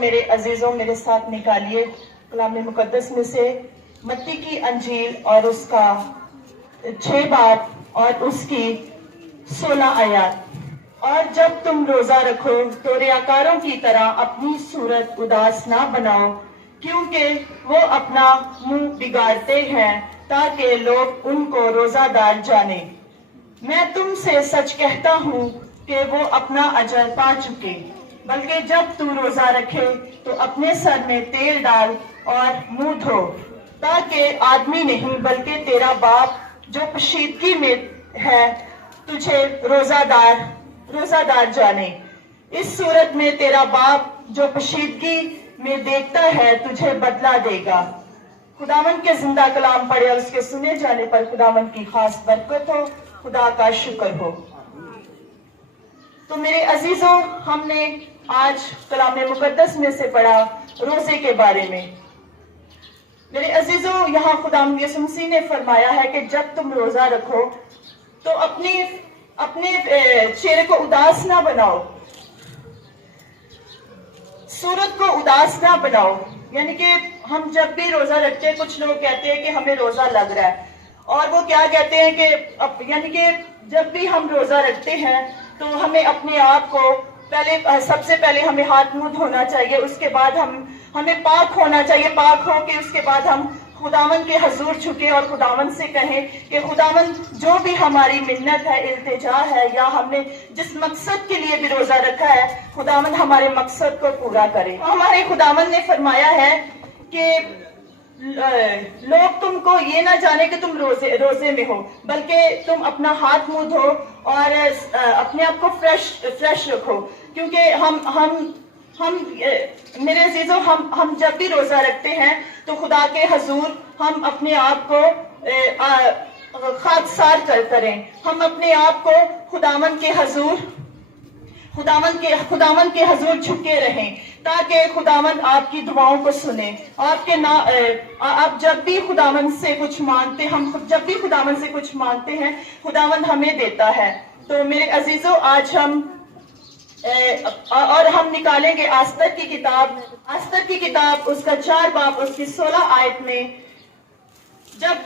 میرے عزیزوں میرے ساتھ نکالیے کلام مقدس میں سے متی کی انجیل اور اس کا 6 باب اور اس کی 16 آیات۔ اور جب تم روزہ رکھو تو ریاکاروں کی طرح اپنی صورت اداس نہ بناؤ، کیونکہ وہ اپنا منہ بگاڑتے ہیں تاکہ لوگ ان کو روزہ دار جانیں۔ میں تم سے سچ کہتا ہوں کہ وہ اپنا اجر پا چکے۔ بلکہ جب تو روزہ رکھے تو اپنے سر میں تیل ڈال اور منہ دھو، تاکہ آدمی نہیں بلکہ تیرا باپ جو پوشیدگی میں ہے تجھے روزہ دار جانے۔ اس صورت میں تیرا باپ جو پوشیدگی میں دیکھتا ہے تجھے بدلہ دے گا۔ خداوند کے زندہ کلام پڑھے اور اس کے سنے جانے پر خداوند کی خاص برکت ہو، خدا کا شکر ہو۔ تو میرے عزیزوں، ہم نے آج کلام مقدس میں سے پڑھا روزے کے بارے میں۔ میرے عزیزوں، یہاں خداوند یسوع مسیح نے فرمایا ہے کہ جب تم روزہ رکھو تو اپنے چہرے کو اداس نہ بناؤ، صورت کو اداس نہ بناؤ۔ یعنی کہ ہم جب بھی روزہ رکھتے ہیں، کچھ لوگ کہتے ہیں کہ ہمیں روزہ لگ رہا ہے، اور وہ کیا کہتے ہیں کہ یعنی کہ جب بھی ہم روزہ رکھتے ہیں تو ہمیں اپنے آپ کو سب سے پہلے ہمیں ہاتھ منہ دھونا چاہیے، اس کے بعد ہمیں پاک ہونا چاہیے، پاک ہو کے اس کے بعد ہم خداوند کے حضور جھکے اور خداوند سے کہیں کہ خداوند جو بھی ہماری منت ہے، التجا ہے، یا ہم نے جس مقصد کے لیے بھی روزہ رکھا ہے، خداوند ہمارے مقصد کو پورا کرے۔ ہمارے خداوند نے فرمایا ہے کہ لوگ تم کو یہ نہ جانے کہ تم روزے میں ہو، بلکہ تم اپنا ہاتھ منہ دھو اور اپنے آپ کو فریش رکھو، کیونکہ ہم میرے عزیزوں، ہم جب بھی روزہ رکھتے ہیں تو خدا کے حضور ہم اپنے آپ کو خاکسار کریں، ہم اپنے آپ کو خداوند کے حضور جھکے رہیں، تاکہ خداوند آپ کی دعاؤں کو سنے۔ آپ جب بھی خداوند سے کچھ مانگتے ہیں خداوند ہمیں دیتا ہے۔ تو میرے عزیزوں، آج ہم نکالیں گے آستر کی کتاب اس کا 4 باب اس کی 16 آیت میں۔ جب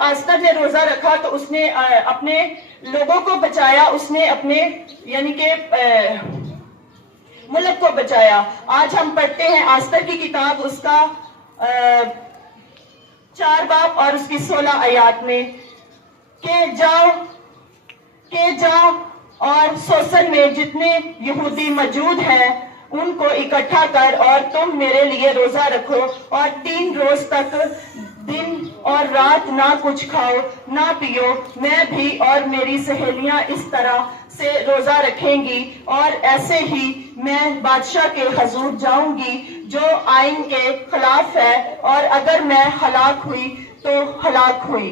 آستر نے روزہ رکھا تو اس نے اپنے لوگوں کو بچایا، اس نے اپنے یعنی کہ ملک کو بچایا۔ آج ہم پڑھتے ہیں آستر کی کتاب اس کا 4 باب اور اس کی 16 آیات میں کہ جاؤ اور سوسن میں جتنے یہودی موجود ہیں ان کو اکٹھا کر، اور تم میرے لیے روزہ رکھو، اور 3 روز تک دن اور رات نہ کچھ کھاؤ نہ پیو۔ میں بھی اور میری سہیلیاں اس طرح سے روزہ رکھیں گی، اور ایسے ہی میں بادشاہ کے حضور جاؤں گی جو آئین کے خلاف ہے، اور اگر میں ہلاک ہوئی تو ہلاک ہوئی۔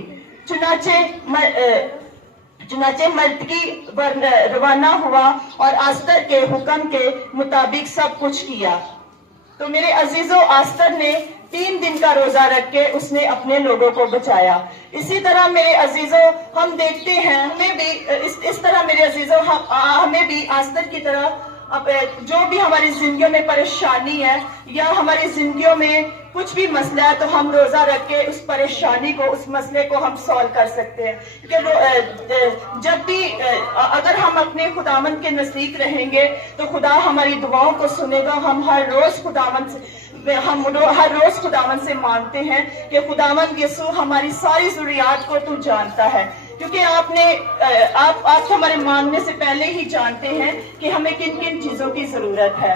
چنانچہ مردکی روانہ ہوا اور آستر کے حکم کے مطابق سب کچھ کیا۔ تو میرے عزیزوں، آستر نے 3 دن کا روزہ رکھ کے اس نے اپنے لوگوں کو بچایا۔ اسی طرح میرے عزیزوں، ہم دیکھتے ہیں ہمیں بھی اس طرح میرے عزیزوں ہمیں بھی آستر کی طرح جو بھی ہماری زندگیوں میں پریشانی ہے یا ہماری زندگیوں میں کچھ بھی مسئلہ ہے، تو ہم روزہ رکھ کے اس پریشانی کو، اس مسئلے کو ہم سالو کر سکتے ہیں۔ کیونکہ جب بھی اگر ہم اپنے خداوند کے نزدیک رہیں گے تو خدا ہماری دعاؤں کو سنے گا۔ ہم ہر روز خداوند سے مانگتے ہیں کہ خداوند یسوع ہماری ساری ضروریات کو تو جانتا ہے، کیونکہ آپ ہمارے مانگنے سے پہلے ہی جانتے ہیں کہ ہمیں کن کن چیزوں کی ضرورت ہے۔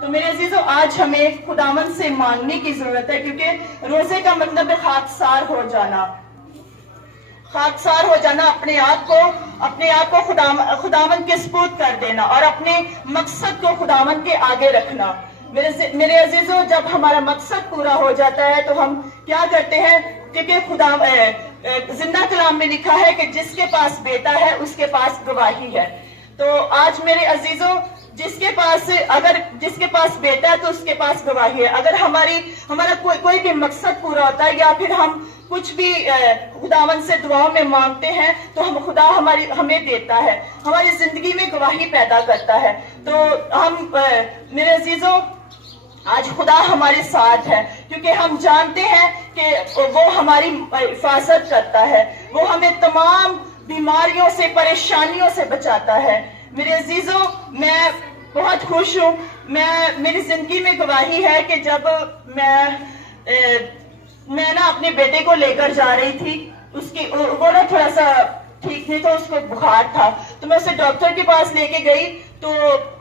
تو میرے عزیزوں، آج ہمیں خداوند سے مانگنے کی ضرورت ہے، کیونکہ روزے کا مطلب ہے خاکسار ہو جانا، اپنے آپ کو خداوند کے سپرد کر دینا، اور اپنے مقصد کو خداوند کے آگے رکھنا۔ میرے عزیزوں، جب ہمارا مقصد پورا ہو جاتا ہے تو ہم کیا کرتے ہیں، کیونکہ زندہ کلام میں لکھا ہے کہ جس کے پاس بیٹا ہے اس کے پاس گواہی ہے۔ تو آج میرے عزیزوں، جس کے پاس بیٹا ہے تو اس کے پاس گواہی ہے۔ اگر ہمارا کوئی بھی مقصد پورا ہوتا ہے، یا پھر ہم کچھ بھی خداوند سے دعاؤں میں مانگتے ہیں تو خدا ہمیں دیتا ہے، ہماری زندگی میں گواہی پیدا کرتا ہے۔ تو ہم میرے عزیزوں آج خدا ہمارے ساتھ ہے، کیونکہ ہم جانتے ہیں کہ وہ ہماری حفاظت کرتا ہے، وہ ہمیں تمام بیماریوں سے، پریشانیوں سے بچاتا ہے۔ میرے عزیزوں میں بہت خوش ہوں، میری زندگی میں گواہی ہے کہ جب میں نا اپنے بیٹے کو لے کر جا رہی تھی، وہ نا تھوڑا سا ٹھیک نہیں تھا، اس کو بخار تھا، تو میں اسے ڈاکٹر کے پاس لے کے گئی۔ تو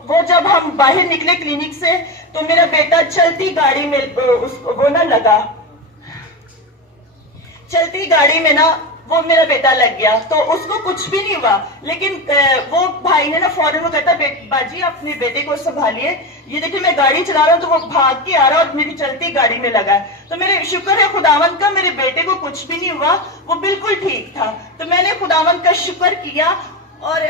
وہ جب ہم باہر نکلے کلینک سے تو میرا بیٹا چلتی گاڑی میں وہ نہ لگا، چلتی گاڑی میں نا وہ میرا بیٹا لگ گیا، تو اس کو کچھ بھی نہیں ہوا، لیکن وہ بھائی نے نا فوراً وہ کہتا باجی اپنے بیٹے کو سنبھالیے، یہ دیکھیں میں گاڑی چلا رہا ہوں تو وہ بھاگ کے آ رہا اور میری چلتی گاڑی میں لگا ہے۔ تو میرے شکر ہے خداوند کا، میرے بیٹے کو کچھ بھی نہیں ہوا، وہ بالکل ٹھیک تھا۔ تو میں نے خداوند کا شکر کیا، اور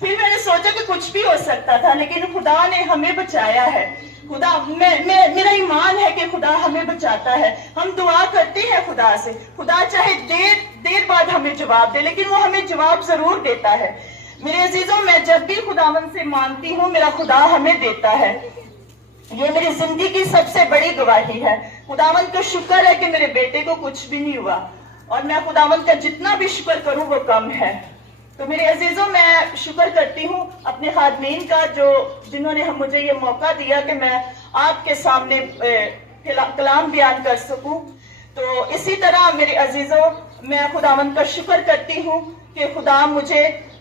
پھر میں نے سوچا کہ کچھ بھی ہو سکتا تھا، لیکن خدا نے ہمیں بچایا ہے۔ میرا ایمان ہے کہ خدا ہمیں بچاتا ہے۔ ہم دعا کرتے ہیں خدا سے، خدا چاہے دیر بعد ہمیں جواب دے، لیکن وہ ہمیں جواب ضرور دیتا ہے۔ میرے عزیزوں میں جب بھی خداوند سے مانگتی ہوں، میرا خدا ہمیں دیتا ہے۔ یہ میری زندگی کی سب سے بڑی گواہی ہے۔ خداوند کا شکر ہے کہ میرے بیٹے کو کچھ بھی نہیں ہوا، اور میں خداوند کا جتنا بھی شکر کروں وہ کم ہے۔ تو میرے عزیزوں میں شکر کرتی ہوں اپنے خادمین کا، جنہوں نے مجھے یہ موقع دیا کہ میں آپ کے سامنے کلام بیان کر سکوں۔ تو اسی طرح میرے عزیزوں میں خداوند کا شکر کرتی ہوں کہ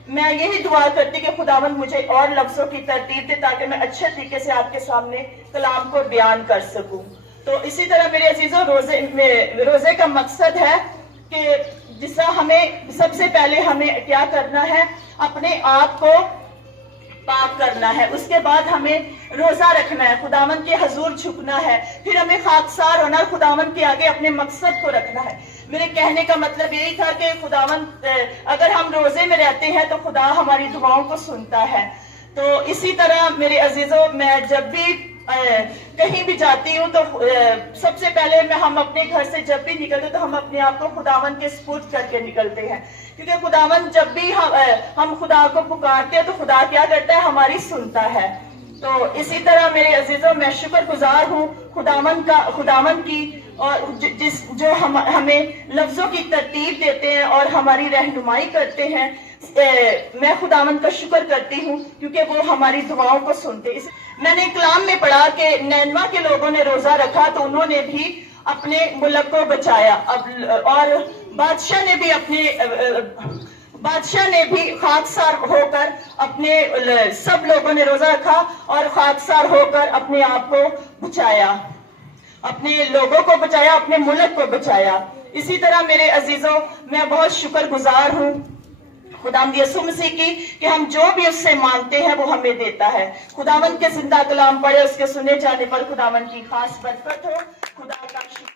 میں یہی دعا کرتی کہ خداوند مجھے اور لفظوں کی ترتیب دے تاکہ میں اچھے طریقے سے آپ کے سامنے کلام کو بیان کر سکوں۔ تو اسی طرح میرے عزیزوں روزے کا مقصد ہے کہ جس طرح ہمیں سب سے پہلے ہمیں کیا کرنا ہے، اپنے آپ کو پاک کرنا ہے، اس کے بعد ہمیں روزہ رکھنا ہے، خداوند کے حضور جھکنا ہے، پھر ہمیں خاکسار ہونا ہے، خداوند کے آگے اپنے مقصد کو رکھنا ہے۔ میرے کہنے کا مطلب یہی تھا کہ خداوند اگر ہم روزے میں رہتے ہیں تو خدا ہماری دعاؤں کو سنتا ہے۔ تو اسی طرح میرے عزیزوں میں جب بھی کہیں بھی جاتی ہوں تو سب سے پہلے ہم اپنے گھر سے جب بھی نکلتے تو ہم اپنے آپ کو خداوند کے سپرد کر کے نکلتے ہیں، کیونکہ خداوند جب بھی ہم خدا کو پکارتے ہیں تو خدا کیا کرتا ہے، ہماری سنتا ہے۔ تو اسی طرح میرے عزیزوں میں شکر گزار ہوں خداوند کی، اور جو ہمیں لفظوں کی ترتیب دیتے ہیں اور ہماری رہنمائی کرتے ہیں۔ میں خداوند کا شکر کرتی ہوں کیونکہ وہ ہماری دعاؤں کو سنتے ہیں۔ میں نے کلام میں پڑھا کہ نینوا کے لوگوں نے روزہ رکھا تو انہوں نے بھی اپنے ملک کو بچایا، اور بادشاہ نے بھی خاکسار ہو کر سب لوگوں نے روزہ رکھا اور خاکسار ہو کر اپنے آپ کو بچایا، اپنے لوگوں کو بچایا، اپنے ملک کو بچایا۔ اسی طرح میرے عزیزوں میں بہت شکر گزار ہوں خداوند یسوع مسیح کی کہ ہم جو بھی اس سے مانگتے ہیں وہ ہمیں دیتا ہے۔ خداوند کے زندہ کلام پڑھے، اس کے سنے جانے پر خداوند کی خاص برکت ہو۔ خدا کا شکر۔